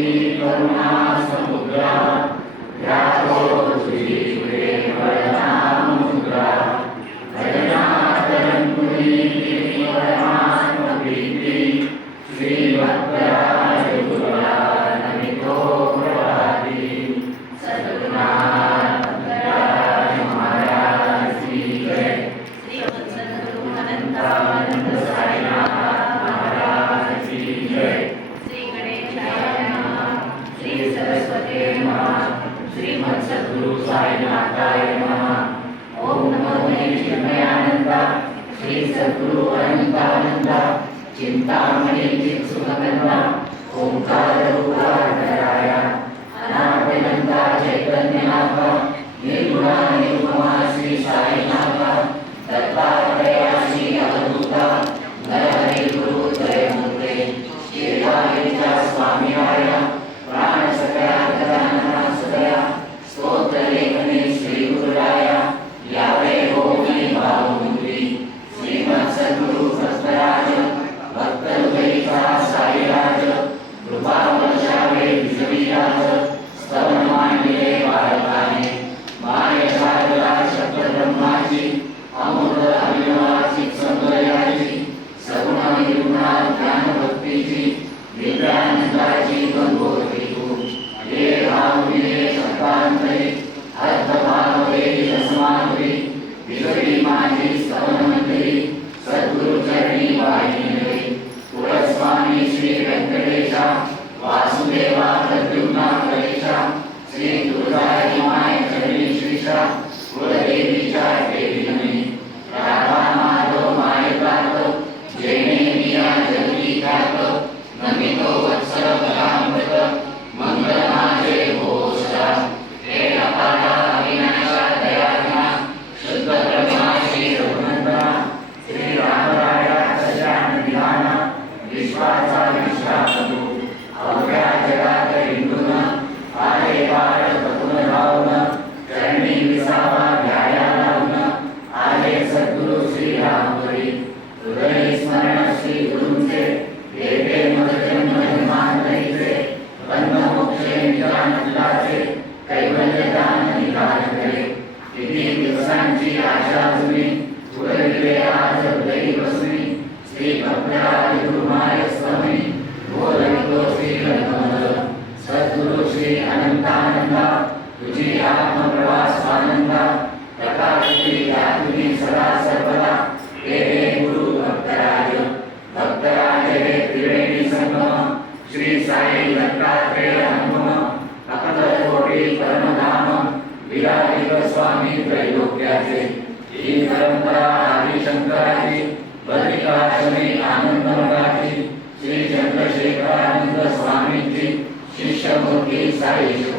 e mi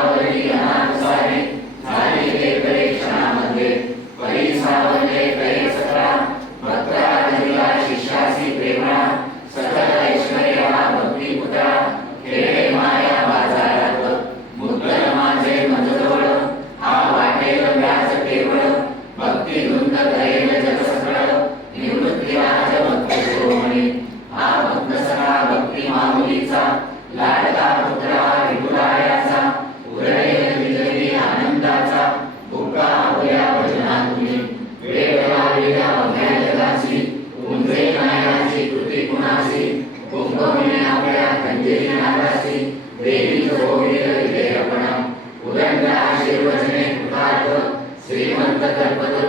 Hallelujah, I'm sorry. Hallelujah, Thank you.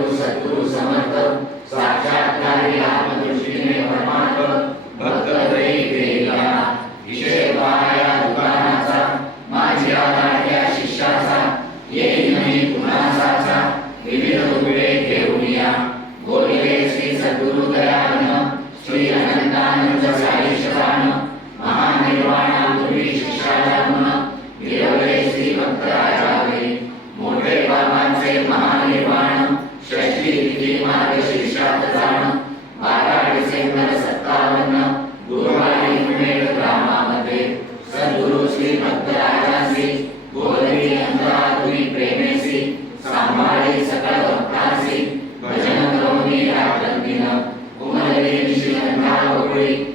Argentina, una de ellas en Malawi,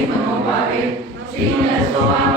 Simon Obari, Sina Soan.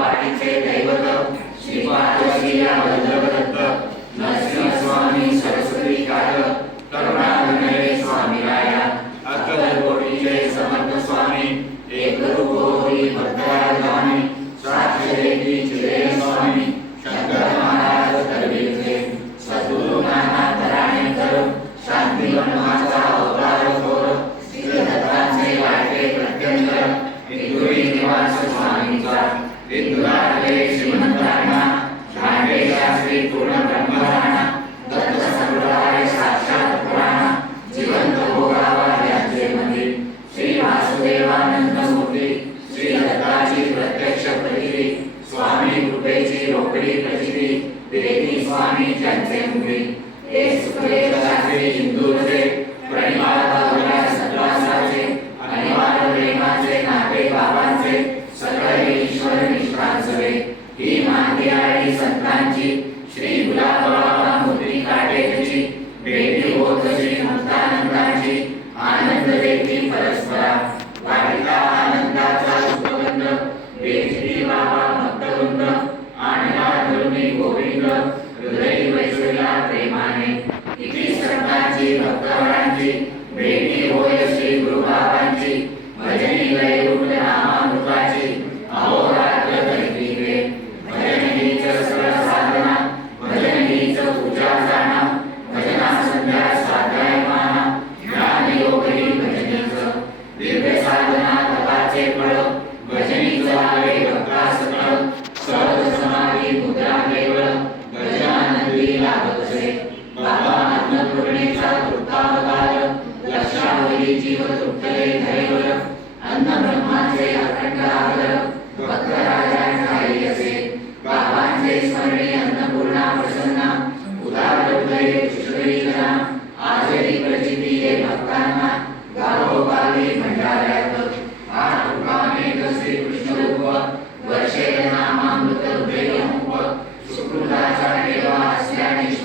Kajri स्वामी कृपेची रोकडी कजिरी देवी स्वामी ज्यांचे मुली ते सुखले Hindu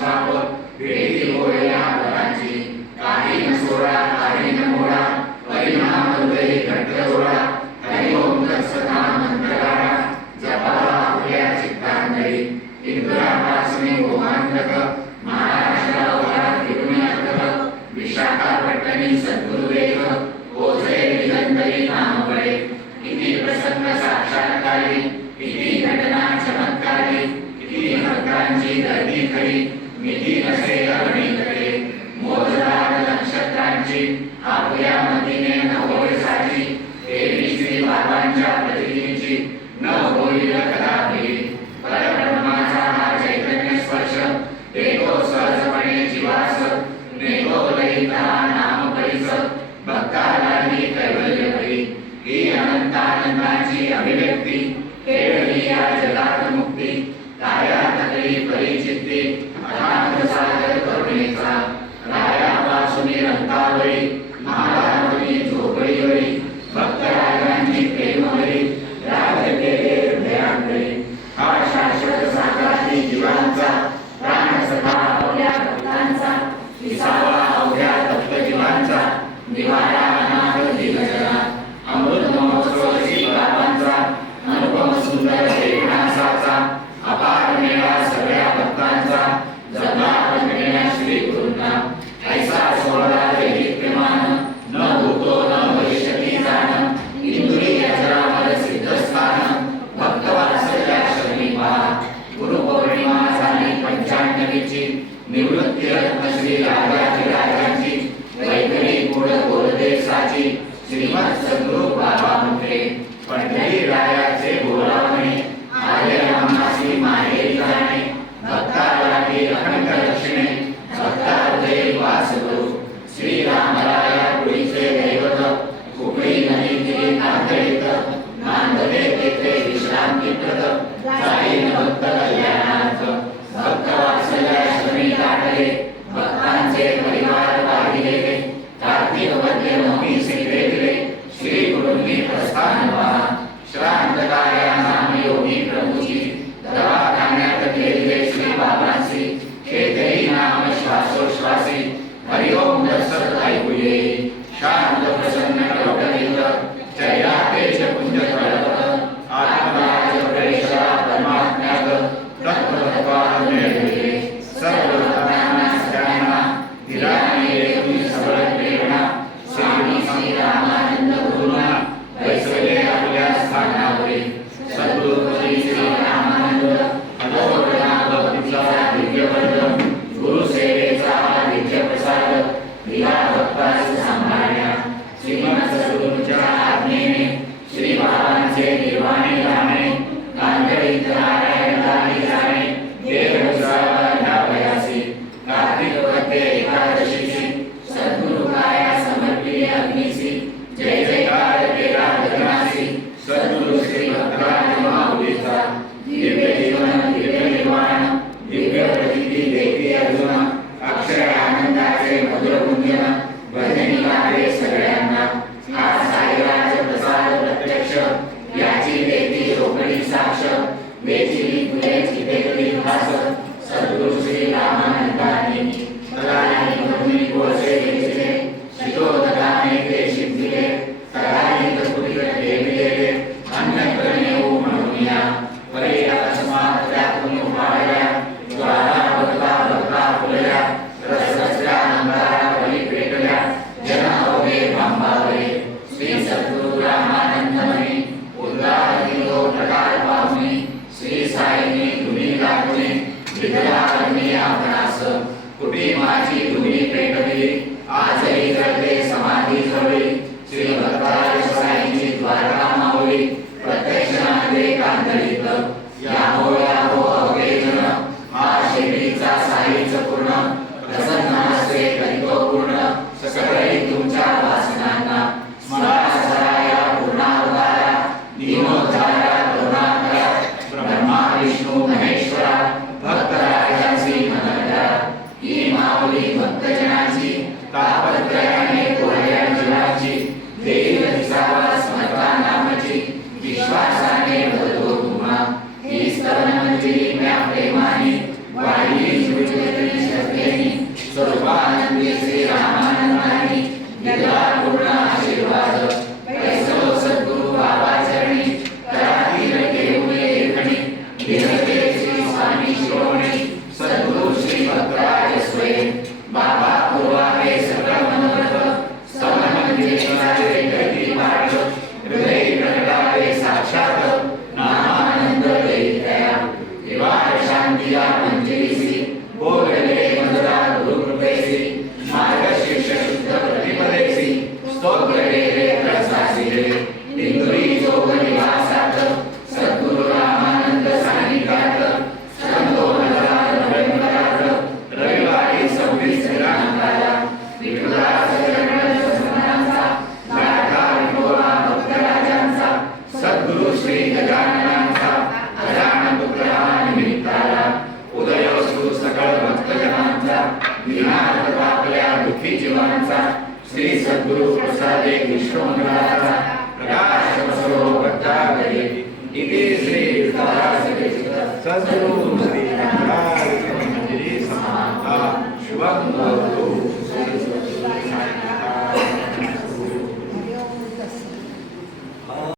sabot, दयिता नामोपरिषद भक्तारानी कैवल्यवरी ही अनंतानंदाची अभिव्यक्ती खेळ ही या जगात